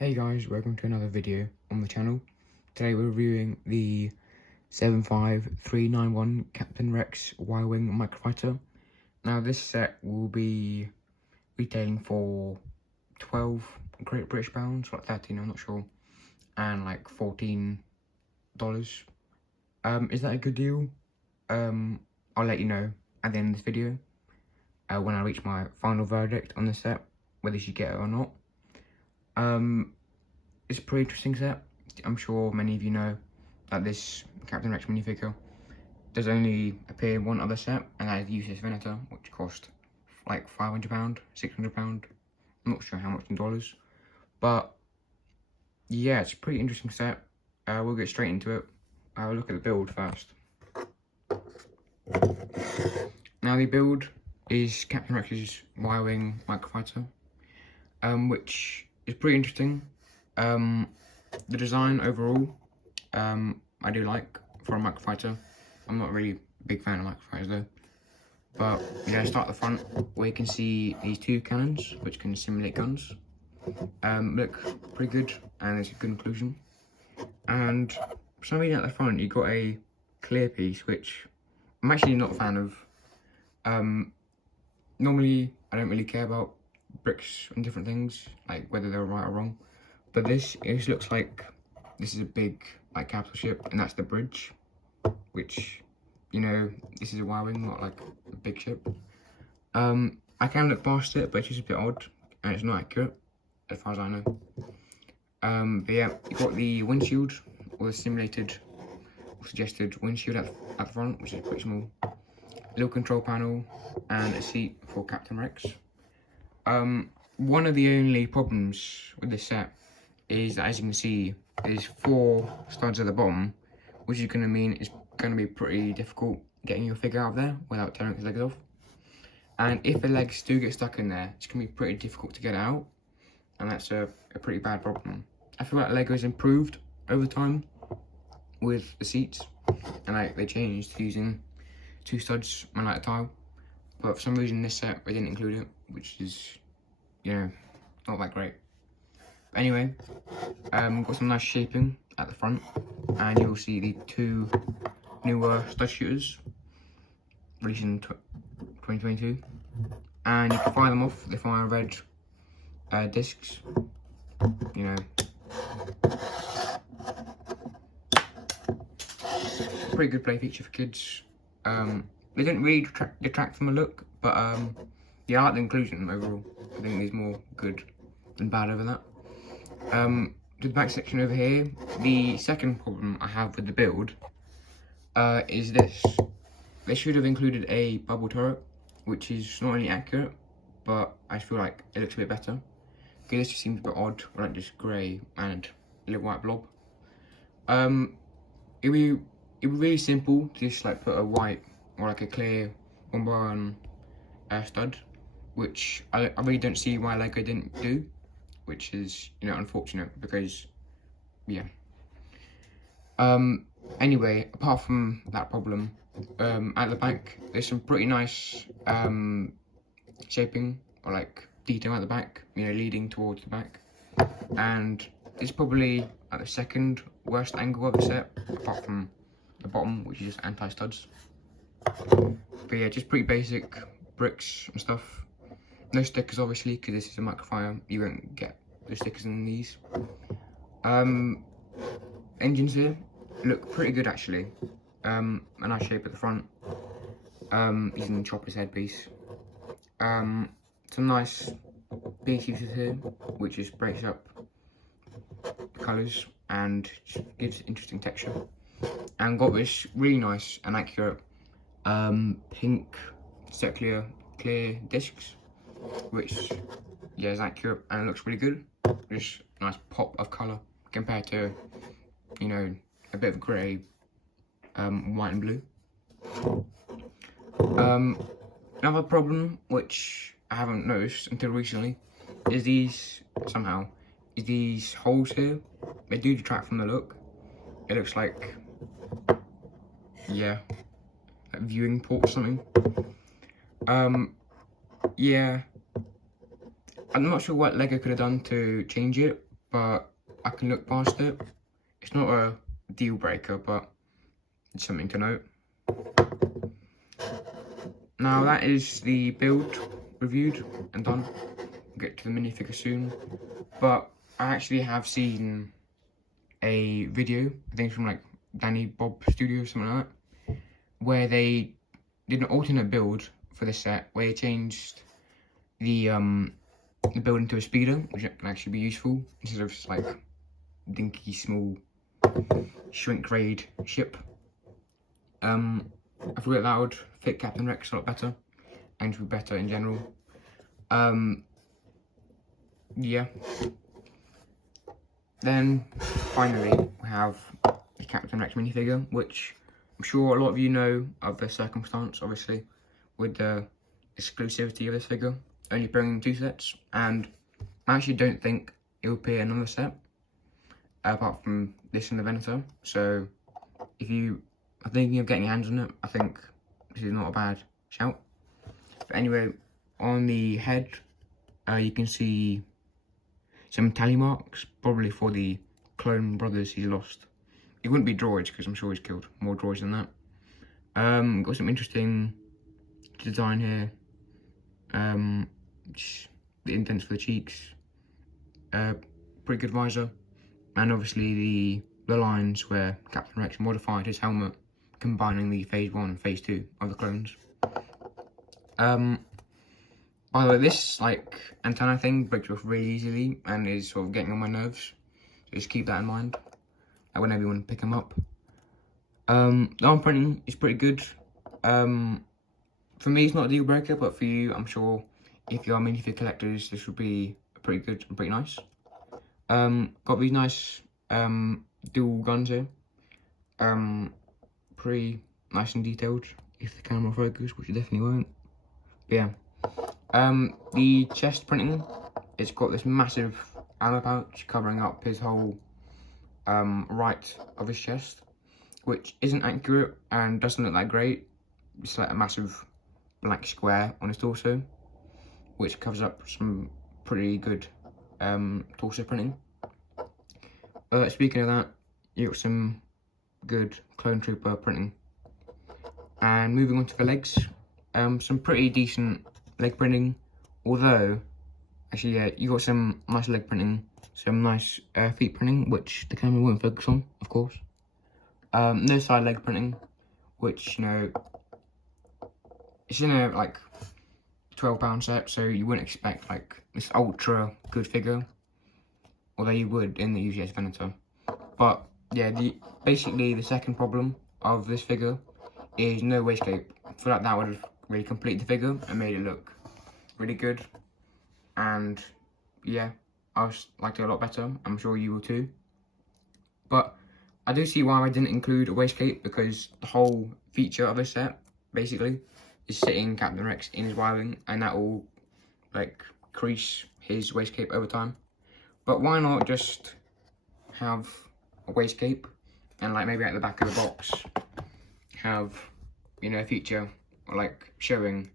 Hey guys, welcome to another video on the channel. Today we're reviewing the 75391 Captain Rex Y-Wing microfighter. Now this set will be retailing for 12 Great British pounds, like 13 I'm not sure, and like $14. Is that a good deal? I'll let you know at the end of this video when I reach my final verdict on the set, whether you should get it or not. It's a pretty interesting set. I'm sure many of you know that this Captain Rex minifigure does only appear in one other set, and that is the USS Venator, which cost like £500, £600. I'm not sure how much in dollars, but yeah, it's a pretty interesting set. We'll get straight into it. I'll look at the build first. Now the build is Captain Rex's Y-Wing microfighter, which is pretty interesting. The design overall, I do like for a microfighter. I'm not really a big fan of microfighters though. But yeah, start at the front where you can see these two cannons which can simulate guns. Look pretty good, and it's a good inclusion. And for some reason at the front you got a clear piece, which I'm actually not a fan of. Normally I don't really care about bricks and different things, like whether they're right or wrong. But this looks like this is a big like capital ship, and that's the bridge, which, you know, this is a Y-Wing, not like a big ship. I can look past it, but it's just a bit odd, and it's not accurate as far as I know. But yeah, you got the windshield, or the simulated or suggested windshield at the front, which is pretty small. A little control panel and a seat for Captain Rex. One of the only problems with this set is that, as you can see, there's 4 studs at the bottom, which is going to mean it's going to be pretty difficult getting your figure out of there without tearing his legs off. And if the legs do get stuck in there, it's going to be pretty difficult to get out, and that's a pretty bad problem. I feel like Lego's improved over time with the seats, and they changed to using 2 studs and like a tile, but for some reason this set they didn't include it, which is, you know, not that great. But anyway, got some nice shaping at the front, and you'll see the 2 newer stud shooters released in 2022, and you can fire them off. They fire red discs, you know. Pretty good play feature for kids. They don't really detract from the look, but yeah, I like the inclusion overall. I think there's more good than bad over that. To the back section over here, the second problem I have with the build is this. They should have included a bubble turret, which is not only accurate, but I feel like it looks a bit better. Okay, this just seems a bit odd, like just grey and a little white blob. It'd be really simple to just like put a white or like a clear 1x1 stud, which I really don't see why Lego didn't do, which is, you know, unfortunate because, yeah. Anyway, apart from that problem, at the back there's some pretty nice shaping or like detail at the back, you know, leading towards the back, and it's probably at the second worst angle of the set, apart from the bottom, which is just anti-studs. But yeah, just pretty basic bricks and stuff. No stickers obviously, because this is a microfighter, you won't get the stickers in these. Engines here look pretty good actually. A nice shape at the front, using the chopper's headpiece. Some nice piece uses here, which just breaks up the colours and just gives interesting texture. And got this really nice and accurate pink circular clear discs, which, yeah, is accurate and it looks really good. Just a nice pop of colour compared to, you know, a bit of grey, white and blue. Another problem, which I haven't noticed until recently, is these holes here. They do detract from the look. It looks like, yeah, like viewing port or something. Yeah, I'm not sure what Lego could have done to change it, but I can look past it. It's not a deal breaker, but it's something to note. Now that is the build reviewed and done. We'll get to the minifigure soon, but I actually have seen a video, I think from like Danny Bob Studio or something like that, where they did an alternate build for this set, where they changed the build into a speeder, which can actually be useful instead of just like dinky small shrink raid ship. I feel like that would fit Captain Rex a lot better and be better in general. Yeah. Then finally we have the Captain Rex minifigure, which I'm sure a lot of you know of the circumstance, obviously, with the exclusivity of this figure, only appearing in 2 sets, and I actually don't think it will appear in another set, apart from this and the Venator. So if you are thinking of getting your hands on it, I think this is not a bad shout. But anyway, on the head, you can see some tally marks, probably for the clone brothers he's lost. It wouldn't be droids, because I'm sure he's killed more droids than that. Got some interesting design here. The indents for the cheeks. Pretty good visor. And obviously the lines where Captain Rex modified his helmet, combining the phase 1 and phase 2 of the clones. By the way, this like antenna thing breaks off really easily and is sort of getting on my nerves. So just keep that in mind whenever you want to pick them up. The arm printing is pretty good. For me, it's not a deal breaker, but for you, I'm sure if you are minifigure collectors, this would be pretty good and pretty nice. Got these nice dual guns here. Pretty nice and detailed if the camera focus, which it definitely won't. But yeah. The chest printing, it's got this massive ammo pouch covering up his whole right of his chest, which isn't accurate and doesn't look that great. It's like a massive black square on his torso, which covers up some pretty good torso printing. Speaking of that, you got some good clone trooper printing. And moving on to the legs, some pretty decent leg printing, although actually yeah, you got some nice leg printing, some nice feet printing, which the camera won't focus on, of course. No side leg printing, which, you know, it's in a like £12 set, so you wouldn't expect like this ultra good figure, although you would in the UGS Venator. But yeah, basically the second problem of this figure is no waistcape. I feel like that would have really completed the figure and made it look really good. And yeah, I liked it a lot better. I'm sure you will too. But I do see why I didn't include a waistcape, because the whole feature of this set basically is sitting Captain Rex in his wiring, and that will like crease his waistcape over time. But why not just have a waistcape and like maybe at the back of the box have, you know, a feature or like showing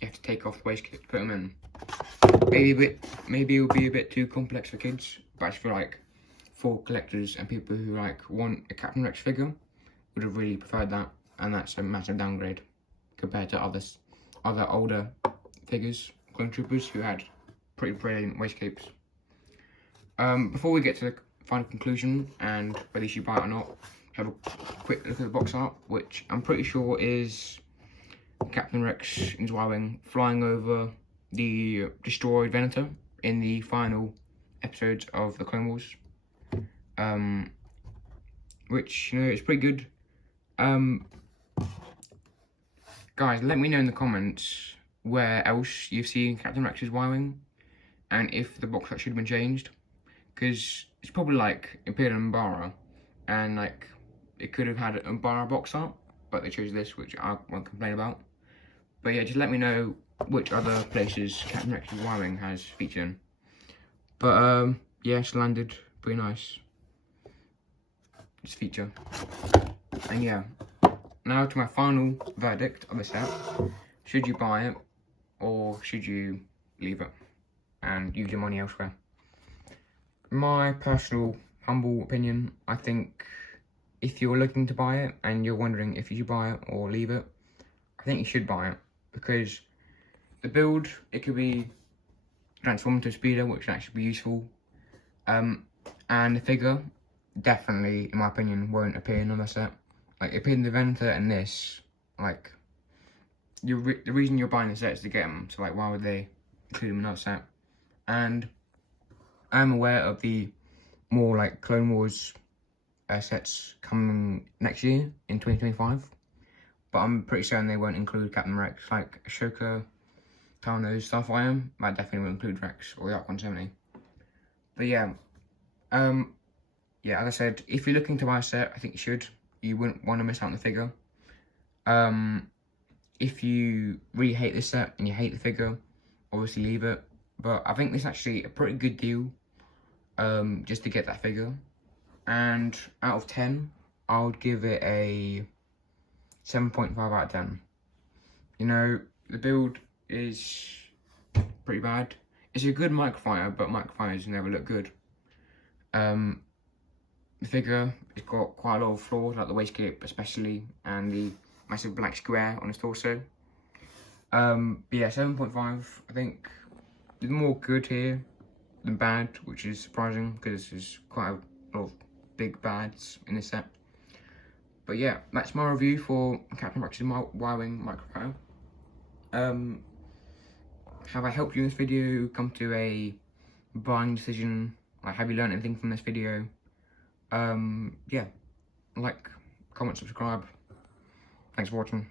you have to take off the waistcape to put them in. Maybe it'll be a bit too complex for kids, but I just feel like for collectors and people who like want a Captain Rex figure would have really preferred that, and that's a massive downgrade compared to other older figures, clone troopers, who had pretty brilliant waistcapes. Before we get to the final conclusion and whether you should buy it or not, have a quick look at the box art, which I'm pretty sure is Captain Rex in his Y-Wing flying over the destroyed Venator in the final episodes of the Clone Wars. Which, you know, it's pretty good. Guys, let me know in the comments where else you've seen Captain Rex's Y-Wing and if the box art should have been changed, because it's probably like Imperial Umbara, and like it could have had an Umbara box art, but they chose this, which I won't complain about. But yeah, just let me know which other places Captain Rex's Y-Wing has featured in. But yeah, it's landed pretty nice, this feature. And yeah, now to my final verdict of the set. Should you buy it, or should you leave it and use your money elsewhere? my personal humble opinion, I think if you're looking to buy it and you're wondering if you should buy it or leave it, I think you should buy it, because the build, it could be transformed to a speeder, which can actually be useful, and the figure definitely, in my opinion, won't appear in another set. Like, it appeared in the Venter and this, like, the reason you're buying the set is to get them, so like, why would they include them in another set? And I'm aware of the more like Clone Wars sets coming next year in 2025, but I'm pretty certain they won't include Captain Rex. Like Ashoka, Tano, Starfire, that definitely won't include Rex or the Arc 170. But yeah, yeah, as I said, if you're looking to buy a set, I think you should. You wouldn't want to miss out on the figure. If you really hate this set and you hate the figure, obviously leave it. But I think this is actually a pretty good deal, just to get that figure. And out of 10, I would give it a 7.5 out of 10. You know, the build is pretty bad. It's a good microfighter, but microfighters never look good. The figure, it's got quite a lot of flaws, like the waistcape especially, and the massive black square on his torso. But yeah, 7.5, I think there's more good here than bad, which is surprising, because there's quite a lot of big bads in this set. But yeah, that's my review for Captain Rex's Y-Wing microfighter. Have I helped you in this video come to a buying decision? Like, have you learned anything from this video? Yeah, like, comment, subscribe. Thanks for watching.